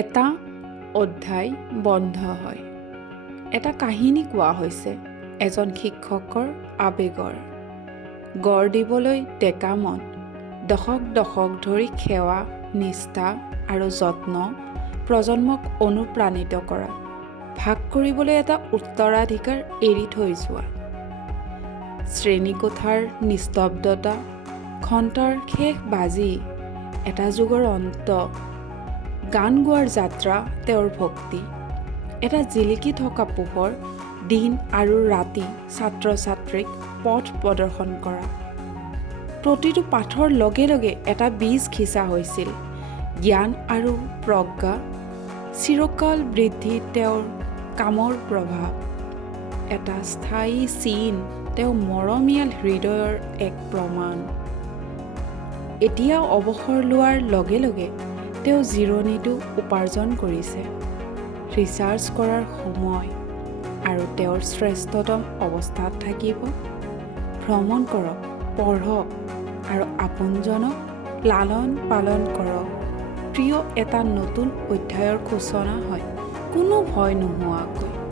এটা অধ্যায় বন্ধ হয়। এটা কাহিনী কোৱা হৈছে এজন শিক্ষকৰ আৱেগৰ। গঢ় দিবলৈ ডেকা মন, দশক দশক ধৰি সেৱা, নিষ্ঠা আৰু যত্ন প্ৰজন্মক অনুপ্ৰাণিত কৰা, ভাগ কৰিবলৈ এটা উত্তৰাধিকাৰ এৰি থৈ যোৱা। শ্ৰেণীকোঠাৰ নিস্তব্ধতা, ঘণ্টাৰ শেষ বাজি, এটা যুগৰ অন্ত। গান গোৱাৰ যাত্ৰা তেওঁৰ ভক্তি, এটা জিলিকি থকা পোহৰ, দিন আৰু ৰাতি ছাত্ৰ ছাত্ৰীক পথ প্ৰদৰ্শন কৰা। প্ৰতিটো পাঠৰ লগে লগে এটা বীজ সিঁচা হৈছিল, জ্ঞান আৰু প্ৰজ্ঞা, চিৰকাল বৃদ্ধি তেওঁৰ কামৰ প্ৰভাৱ, এটা স্থায়ী চিন, তেওঁ মৰমীয়াল হৃদয়ৰ এক প্ৰমাণ। এতিয়া অৱসৰ লোৱাৰ লগে লগে তেওঁ জিৰণিটো উপাৰ্জন কৰিছে। ৰিচাৰ্জ কৰাৰ সময় আৰু তেওঁৰ শ্ৰেষ্ঠতম অৱস্থাত থাকিব। ভ্ৰমণ কৰক, পঢ়ক আৰু আপোনজনক লালন পালন কৰক। প্ৰিয়, এটা নতুন অধ্যায়ৰ সূচনা হয় কোনো ভয় নোহোৱাকৈ।